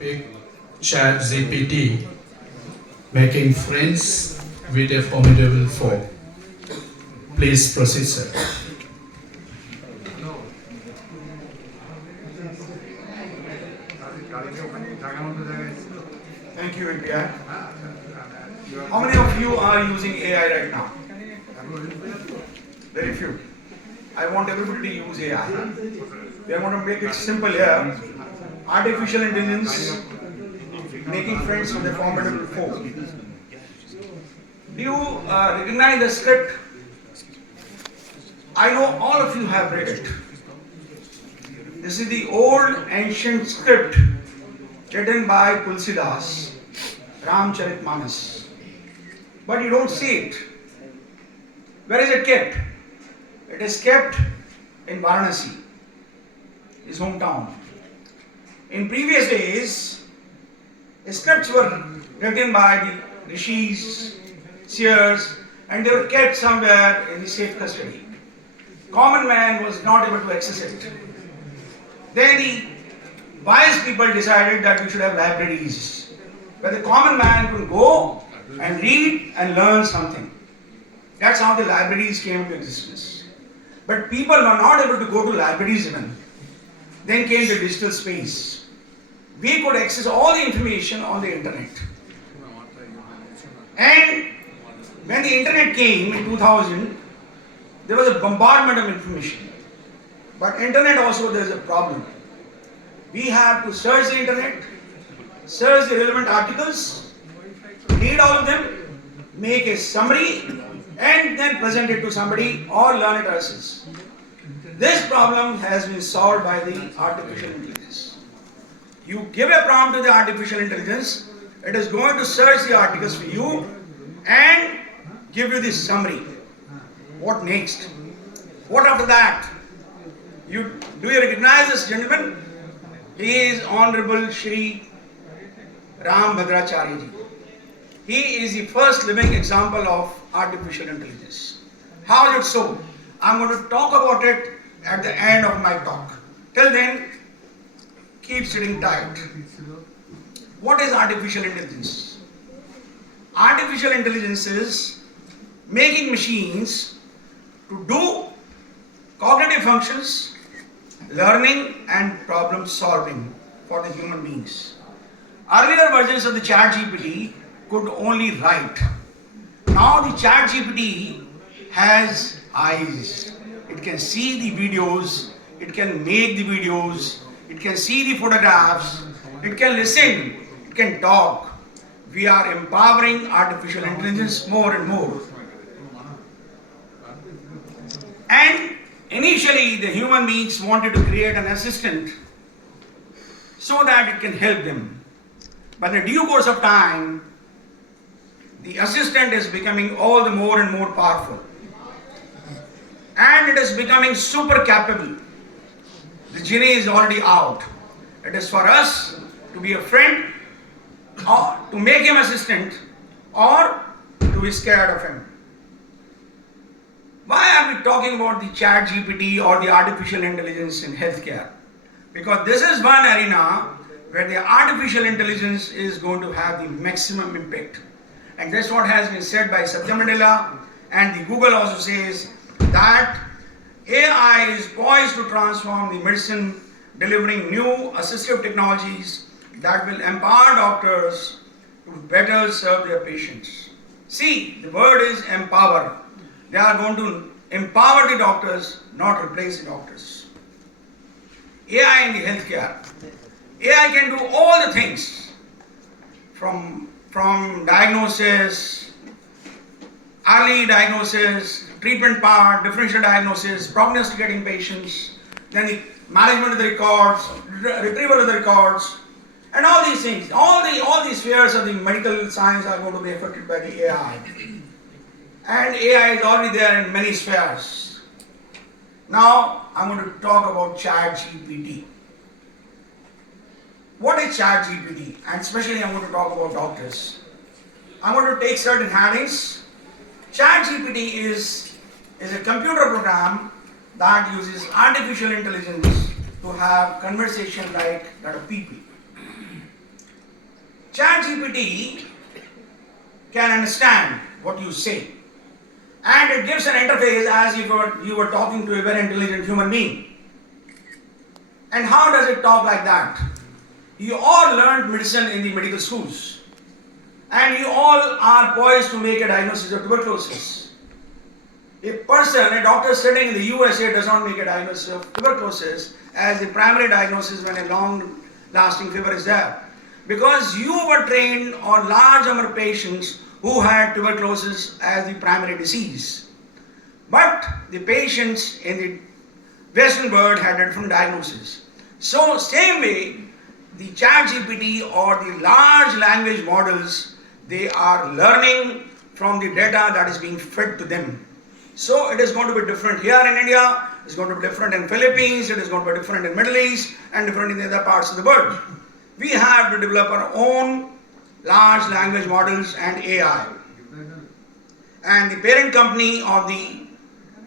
topic ChatGPT, making friends with a formidable foe. Please proceed, sir. Thank you, API. How many of you are using AI right now? Very few. I want everybody to use AI. We are going to make it simple here. Artificial intelligence, making friends with a formidable foe. Do you recognize the script? I know all of you have read it. This is the old ancient script written by Tulsidas, Ramcharitmanas. But you don't see it. Where is it kept? It is kept in Varanasi, his hometown. In previous days, scripts were written by the rishis, seers, and they were kept somewhere in the safe custody. Common man was not able to access it. Then the wise people decided that we should have libraries where the common man could go and read and learn something. That's how the libraries came into existence. But people were not able to go to libraries even. Then came the digital space. We could access all the information on the internet. And when the internet came in 2000, there was a bombardment of information. But internet also there is a problem. We have to search the internet, search the relevant articles, read all of them, make a summary, and then present it to somebody or learn it ourselves. This problem has been solved by the artificial intelligence. You give a prompt to the artificial intelligence, it is going to search the articles for you and give you the summary. What next? What after that? Do you recognize this gentleman? He is Honorable Shri Ram Bhadracharya ji. He is the first living example of artificial intelligence. How is it so? I'm going to talk about it at the end of my talk. Till then, keep sitting tight. What is artificial intelligence? Artificial intelligence is making machines to do cognitive functions, learning and problem solving for the human beings. Earlier versions of the ChatGPT could only write. Now the ChatGPT has eyes. It can see the videos, it can make the videos, it can see the photographs, it can listen, it can talk. We are empowering artificial intelligence more and more. And initially the human beings wanted to create an assistant so that it can help them. But in due course of time, the assistant is becoming all the more and more powerful. And it is becoming super capable. The genie is already out. It is for us to be a friend, or to make him assistant, or to be scared of him. Why are we talking about the ChatGPT or the artificial intelligence in healthcare? Because this is one arena where the artificial intelligence is going to have the maximum impact. And that's what has been said by Satya Mandela, and the Google also says that AI is poised to transform the medicine, delivering new assistive technologies that will empower doctors to better serve their patients. See, the word is empower. They are going to empower the doctors, not replace the doctors. AI in the healthcare. AI can do all the things from diagnosis, early diagnosis, treatment part, differential diagnosis, prognosticating patients, then the management of the records, retrieval of the records, and all these things. All these spheres of the medical science are going to be affected by the AI. And AI is already there in many spheres. Now I'm going to talk about ChatGPT. What is ChatGPT? And especially I'm going to talk about doctors. I'm going to take certain headings. ChatGPT is a computer program that uses artificial intelligence to have conversation like that of people. ChatGPT can understand what you say, and it gives an interface as if you were talking to a very intelligent human being. And how does it talk like that? You all learned medicine in the medical schools, and you all are poised to make a diagnosis of tuberculosis. A person, a doctor sitting in the USA does not make a diagnosis of tuberculosis as the primary diagnosis when a long-lasting fever is there. Because you were trained on large number of patients who had tuberculosis as the primary disease. But the patients in the Western world had a different diagnosis. So same way, the ChatGPT or the large language models, they are learning from the data that is being fed to them. So it is going to be different here in India, it's going to be different in Philippines, it is going to be different in Middle East and different in the other parts of the world. We have to develop our own large language models and AI. And the parent company of the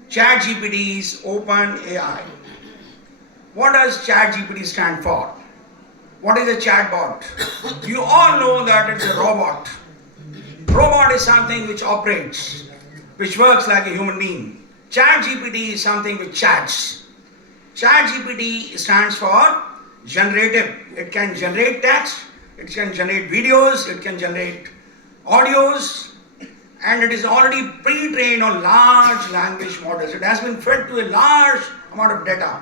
ChatGPT is OpenAI. What does ChatGPT stand for? What is a chatbot? You all know that it's a robot. Robot is something which operates, which works like a human being. ChatGPT is something which chats. ChatGPT stands for generative. It can generate text, it can generate videos, it can generate audios, and it is already pre-trained on large language models. It has been fed to a large amount of data,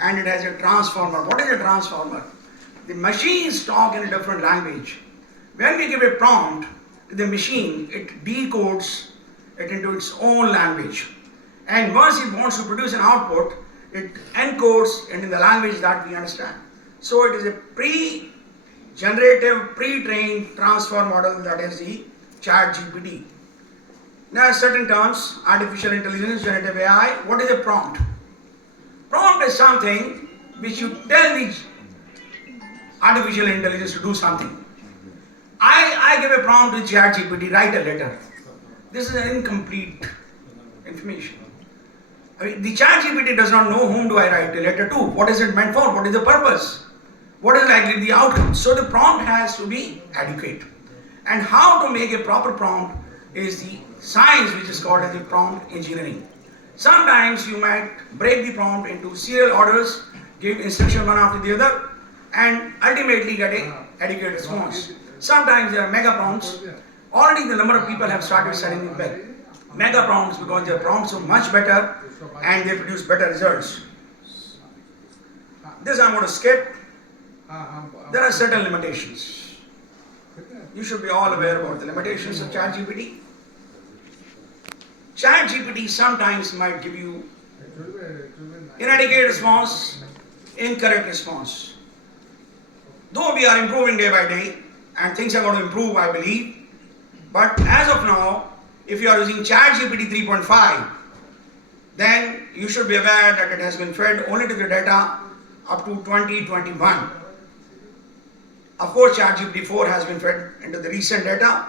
and it has a transformer. What is a transformer? The machines talk in a different language. When we give a prompt to the machine, it decodes it into its own language. And once it wants to produce an output, it encodes it in the language that we understand. So it is a pre-generative, pre-trained transfer model, that is the ChatGPT. Now certain terms, artificial intelligence, generative AI, what is a prompt? Prompt is something which you tell the artificial intelligence to do something. I give a prompt to ChatGPT, write a letter. This is an incomplete information. The ChatGPT does not know whom do I write a letter to, what is it meant for, what is the purpose, what is likely the outcome. So the prompt has to be adequate. And how to make a proper prompt is the science which is called as the prompt engineering. Sometimes you might break the prompt into serial orders, give instruction one after the other, and ultimately get an adequate response. Sometimes there are mega prompts. Already the number of people have started selling them mega prompts because their prompts are much better and they produce better results. This I'm going to skip. There are certain limitations. You should be all aware about the limitations of ChatGPT. ChatGPT sometimes might give you inadequate response, incorrect response. Though we are improving day by day, and things are going to improve, I believe, but as of now, if you are using ChatGPT 3.5, then you should be aware that it has been fed only to the data up to 2021. Of course, ChatGPT 4 has been fed into the recent data,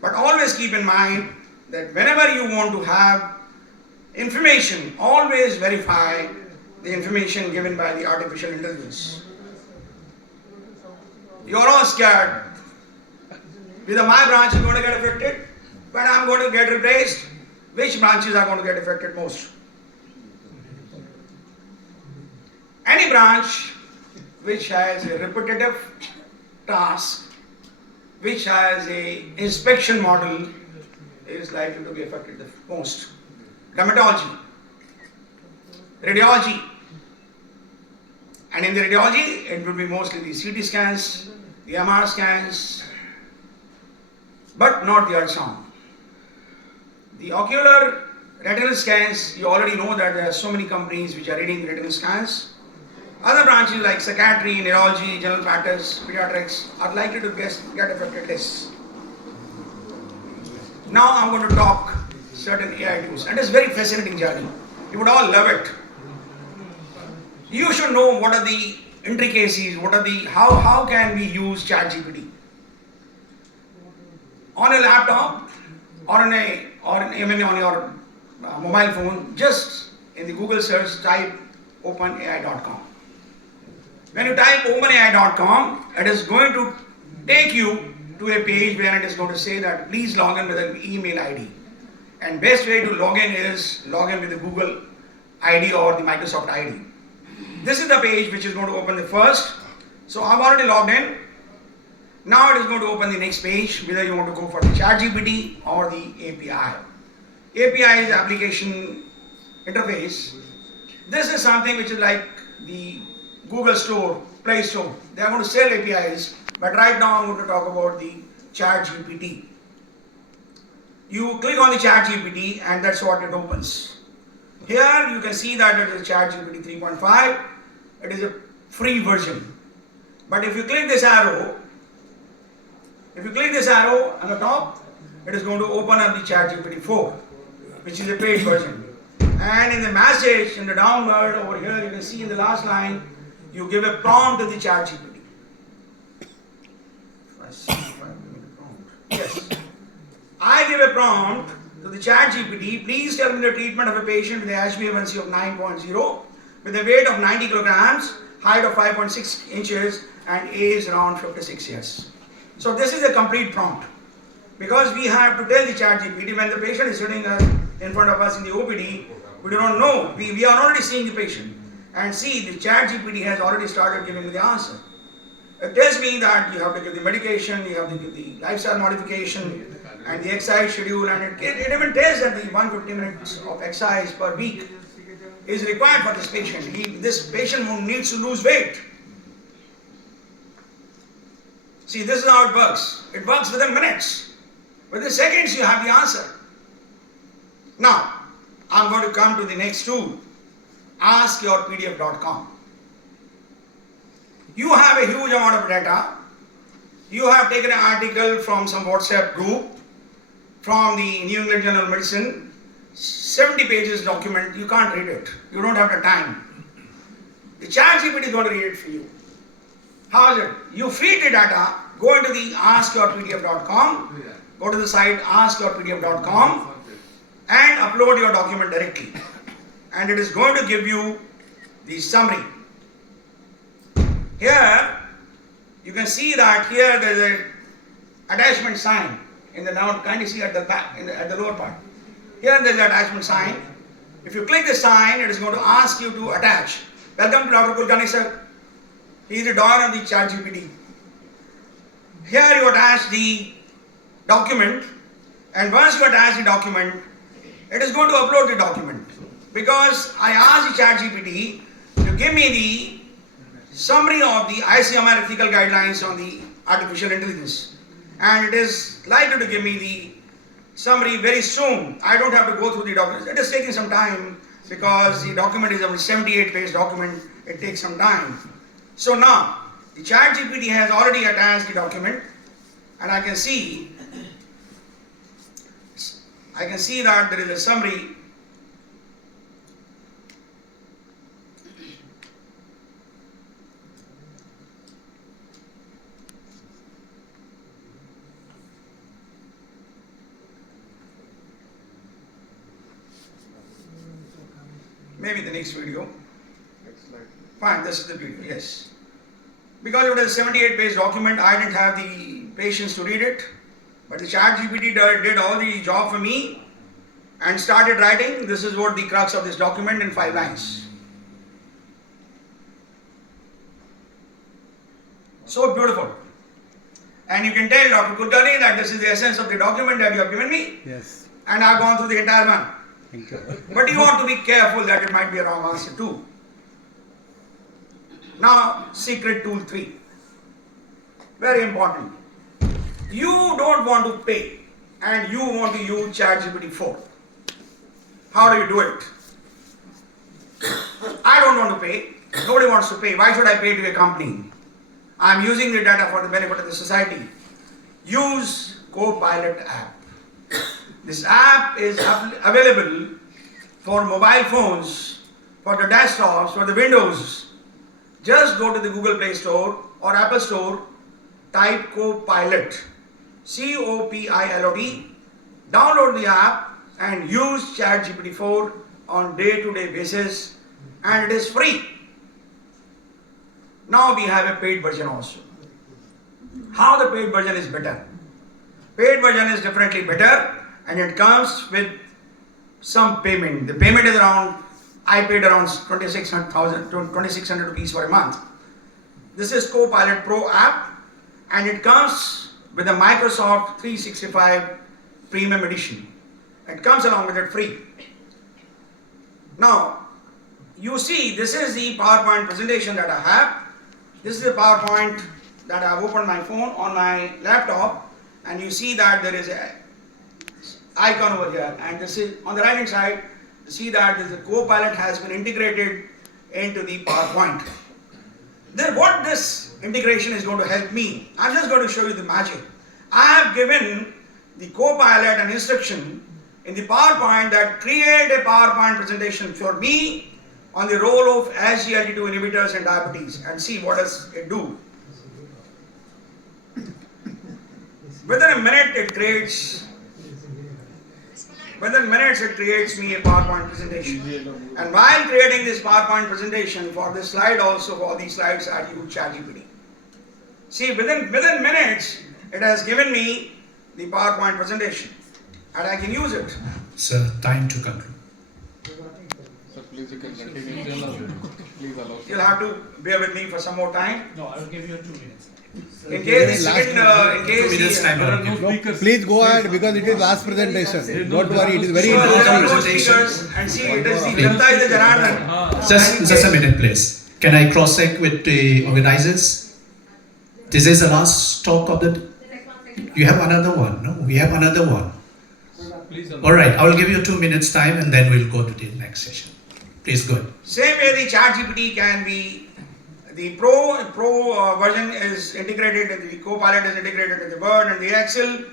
but always keep in mind that whenever you want to have information, always verify the information given by the artificial intelligence. You are all scared. Whether my branch is going to get affected, when I'm going to get replaced, which branches are going to get affected most? Any branch which has a repetitive task, which has a inspection model, is likely to be affected the most. Dermatology, radiology, and in the radiology, it will be mostly the CT scans, the MR scans, but not the ultrasound. The ocular retinal scans, you already know that there are so many companies which are reading the retinal scans. Other branches like psychiatry, neurology, general practice, pediatrics are likely to get affected less. Now I'm going to talk certain AI tools, and it's a very fascinating journey. You would all love it. You should know what are the intricacies, how can we use ChatGPT. On a laptop or on your mobile phone, just in the Google search type openai.com. When you type openai.com, it is going to take you to a page where it is going to say that please log in with an email ID. And best way to log in is log in with the Google ID or the Microsoft ID. This is the page which is going to open the first. So I'm already logged in. Now it is going to open the next page, whether you want to go for the ChatGPT or the API. API is application interface. This is something which is like the Google Store, Play Store. They are going to sell APIs, but right now I'm going to talk about the ChatGPT. You click on the ChatGPT and that's what it opens. Here you can see that it is ChatGPT 3.5. It is a free version. But if you click this arrow on the top, it is going to open up the ChatGPT 4, which is a paid version. And in the message, in the downward over here, you can see in the last line, you give a prompt to the ChatGPT. Yes. I give a prompt to the ChatGPT. Please tell me the treatment of a patient with a HbA1c of 9.0, with a weight of 90 kilograms, height of 5.6 inches, and age around 56 years. So this is a complete prompt. Because we have to tell the ChatGPT when the patient is sitting in front of us in the OPD, we do not know. We are already seeing the patient. And see, the ChatGPT has already started giving me the answer. It tells me that you have to give the medication, you have to give the lifestyle modification, and the exercise schedule, and it even tells that the 150 minutes of exercise per week is required for this patient. This patient who needs to lose weight. See, this is how it works. It works within minutes. Within seconds you have the answer. Now, I'm going to come to the next tool, askyourpdf.com. You have a huge amount of data. You have taken an article from some WhatsApp group, from the New England Journal of Medicine, 70 pages document, you can't read it. You don't have the time. The ChatGPT is going to read it for you. How is it? You feed the data, go into the askyourpdf.com, go to the site askyourpdf.com and upload your document directly. And it is going to give you the summary. Here, you can see that here there is a attachment sign in the now kindly see at the back, at the lower part. Here there is an attachment sign. If you click the sign, it is going to ask you to attach. Welcome to Dr. Kulkarni sir. He is the doyen of the ChatGPT. Here you attach the document, and once you attach the document, it is going to upload the document. Because I asked the ChatGPT to give me the summary of the ICMR ethical guidelines on the artificial intelligence. And it is likely to give me the summary very soon. I don't have to go through the document. It is taking some time because the document is a 78-page document. It takes some time. So now, the ChatGPT has already attached the document, and I can see that there is a summary. Maybe the next video. Fine, this is the video, yes. Because it was a 78-page document, I didn't have the patience to read it. But the ChatGPT did all the job for me and started writing. This is what the crux of this document in 5 lines. So beautiful. And you can tell Dr. Kulkarni that this is the essence of the document that you have given me. Yes. And I have gone through the entire one. Thank you. But you want to be careful that it might be a wrong answer too. Now, secret tool 3. Very important. You don't want to pay and you want to use ChatGPT 4. How do you do it? I don't want to pay. Nobody wants to pay. Why should I pay to a company? I am using the data for the benefit of the society. Use Copilot app. This app is available for mobile phones, for the desktops, for the Windows. Just go to the Google Play Store or Apple Store, type Copilot, C-O-P-I-L-O-T, download the app and use ChatGPT 4 on day-to-day basis, and it is free. Now we have a paid version also. How the paid version is better? Paid version is definitely better, and it comes with some payment. The payment is around, I paid around 2600 rupees for a month. This is Copilot Pro app, and it comes with a Microsoft 365 Premium Edition. It comes along with it free. Now, you see, this is the PowerPoint presentation that I have. This is the PowerPoint that I have opened my phone on my laptop, and you see that there is a icon over here, and this is on the right hand side. You see that the Copilot has been integrated into the PowerPoint. Then what this integration is going to help me, I'm just going to show you the magic. I have given the Copilot an instruction in the PowerPoint that create a PowerPoint presentation for me on the role of SGLT2 inhibitors and diabetes, and see what does it do. Within a minute it creates Within minutes it creates me a PowerPoint presentation. And while creating this PowerPoint presentation for this slide also, for all these slides I use ChatGPT. See, within minutes it has given me the PowerPoint presentation and I can use it. Sir, time to conclude. Sir, please you can continue. Please allow. You'll have to bear with me for some more time. No, I will give you 2 minutes. In case the second, in 2 case minutes time. There are I'll no give you. speakers. Please go ahead because it is last presentation. Don't worry, it is very so there are no interesting. speakers, and see, it is the Gupta is the Janardhan. Just a minute, please. Can I cross-check with the organizers? This is the last talk of the. You have another one, no? We have another one. Please allow. All right, I will give you 2 minutes time, and then we'll go to the next session. Please go ahead. Same way the ChatGPT can be, the Pro version is integrated, and the Copilot is integrated in the Word and the Excel.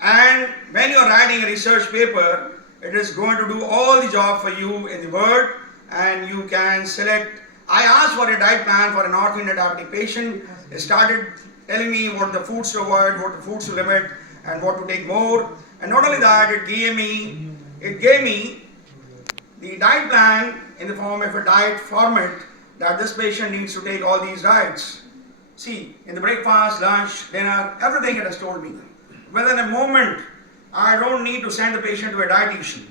And when you are writing a research paper, it is going to do all the job for you in the Word, and you can select. I asked for a diet plan for a North Indian diabetic patient. It started telling me what the foods to avoid, what the foods to limit, and what to take more. And not only that, it gave me the diet plan in the form of a diet format that this patient needs to take all these diets. See, in the breakfast, lunch, dinner, everything it has told me. Within a moment, I don't need to send the patient to a dietitian.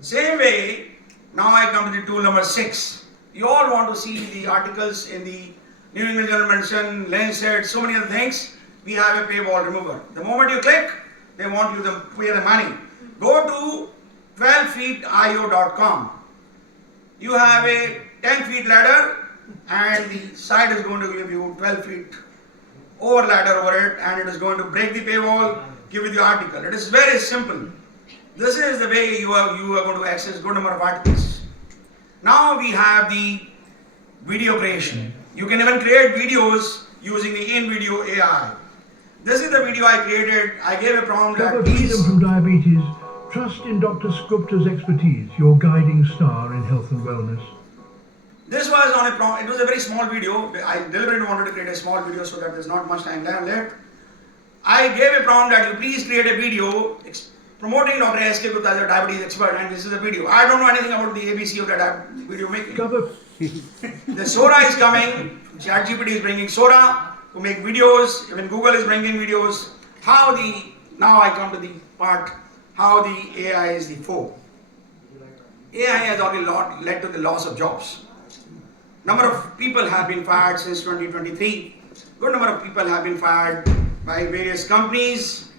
Same way, now I come to the tool number 6. You all want to see the articles in the New England Journal of Medicine, Lancet, so many other things. We have a paywall remover. The moment you click, they want you to pay the money. Go to 12feetio.com. You have a 10 feet ladder, and the site is going to give you 12 feet over ladder over it, and it is going to break the paywall, give you the article. It is very simple. This is the way you are going to access good number of articles. Now we have the video creation. You can even create videos using the in-video AI. This is the video I created. I gave a prompt that Discover freedom from diabetes. Trust in Dr. Gupta's expertise, your guiding star in health and wellness. This was on a prompt. It was a very small video. I deliberately wanted to create a small video so that there's not much time left. I gave a prompt that you please create a video promoting Dr. S.K. Gupta as a diabetes expert, and this is the video. I don't know anything about the ABC of that video making. Discover The Sora is coming. ChatGPT is bringing Sora to make videos. Even Google is bringing videos. Now I come to the part how the AI is the foe. AI has already led to the loss of jobs. Number of people have been fired since 2023. Good number of people have been fired by various companies.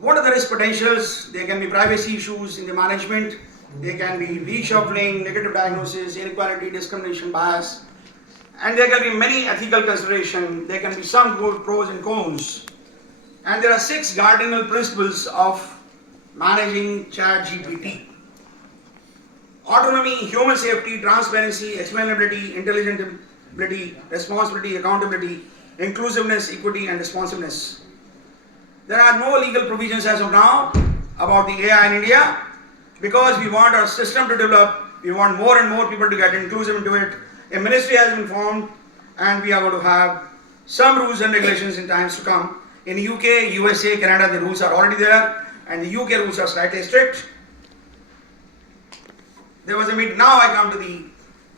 What are the risk potentials? There can be privacy issues in the management. There can be reshuffling, negative diagnosis, inequality, discrimination, bias. And there can be many ethical considerations. There can be some pros and cons. And there are 6 cardinal principles of managing ChatGPT. Autonomy, human safety, transparency, explainability, intelligibility, responsibility, accountability, inclusiveness, equity, and responsiveness. There are no legal provisions as of now about the AI in India because we want our system to develop. We want more and more people to get inclusive into it. A ministry has been formed, and we are going to have some rules and regulations in times to come. In the UK, USA, Canada, the rules are already there, and the UK rules are slightly strict. There was a meeting. Now I come to the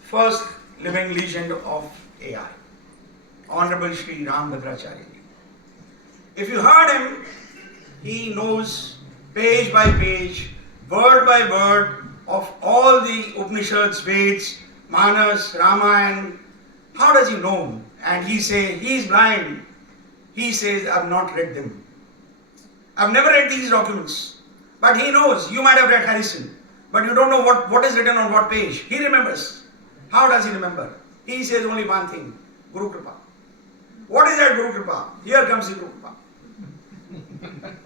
first living legend of AI, Honorable Shri Ram Bhadracharya. If you heard him, he knows page by page, word by word of all the Upanishads, Veds, Manas, Ramayana. How does he know? And he is blind. He says, I've not read them. I've never read these documents. But he knows. You might have read Harrison, but you don't know what is written on what page. He remembers. How does he remember? He says only one thing, Guru Kripa. What is that Guru Kripa? Here comes the Guru Kripa.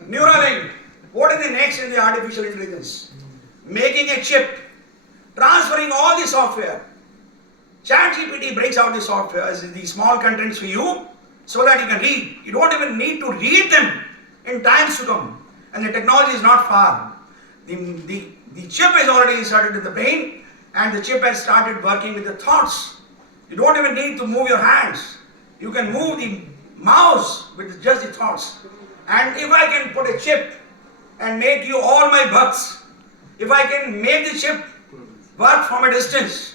Neuralink. What is the next in the artificial intelligence? Making a chip, transferring all the software. ChatGPT breaks out the software as the small contents for you so that you can read. You don't even need to read them in times to come. And the technology is not far. The chip is already inserted in the brain and the chip has started working with the thoughts. You don't even need to move your hands. You can move the mouse with just the thoughts. And if I can put a chip and make you all my bucks, if I can make the chip work from a distance,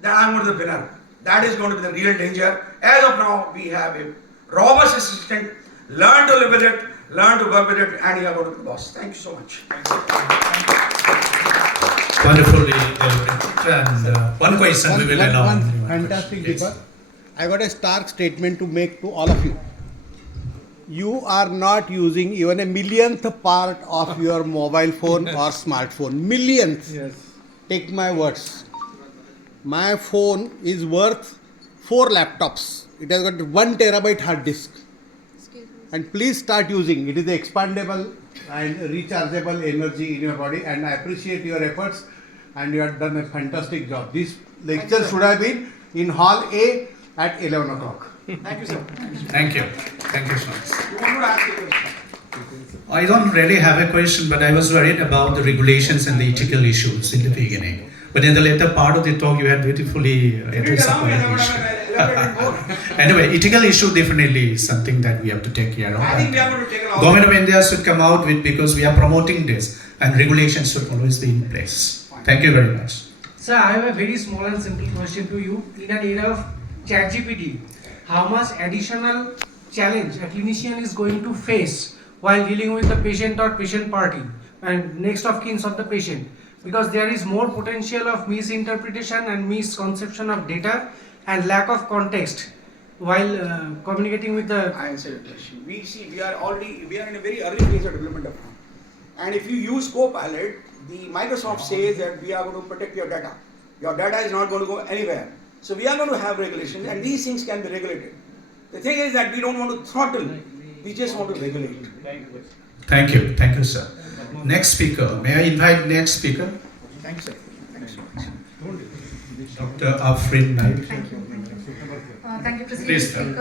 then I'm going to be the winner. That is going to be the real danger. As of now, we have a robust assistant. Learn to live with it, learn to work with it, and you are going to be the boss. Thank you so much. Wonderfully and one question we will allow. One only fantastic question. Deepak. I got a stark statement to make to all of you. You are not using even a millionth part of your mobile phone or smartphone. Millionth. Yes. Take my words. My phone is worth 4 laptops. It has got 1 terabyte hard disk. And please start using it. It is expandable and rechargeable energy in your body, and I appreciate your efforts and you have done a fantastic job. This lecture should have been in Hall A at 11 o'clock. Thank you, sir. Thank you. Thank you so much. You want to ask a question? I don't really have a question, but I was worried about the regulations and the ethical issues in the beginning. But in the later part of the talk, you had beautifully addressed Allow me, I upon would the have issue. elaborated more. Anyway, ethical issue definitely is something that we have to take care of. I think we are going to take a lot. Government of India should come out with, because we are promoting this, and regulations should always be in place. Thank you very much. Sir, I have a very small and simple question to you. In an era of ChatGPT, how much additional challenge a clinician is going to face while dealing with the patient or patient party and next of kin of the patient? Because there is more potential of misinterpretation and misconception of data and lack of context while communicating with the... I answer your question. We are in a very early phase of development of now. And if you use Copilot, the Microsoft says that we are going to protect your data. Your data is not going to go anywhere. So we are going to have regulations, and these things can be regulated. The thing is that we don't want to throttle, we just want to regulate. Thank you. Thank you, sir. Next speaker. May I invite next speaker? Thank you, sir. Thank you so much. Dr. Afrin Naik. Thank you, President Please, sir. Speaker.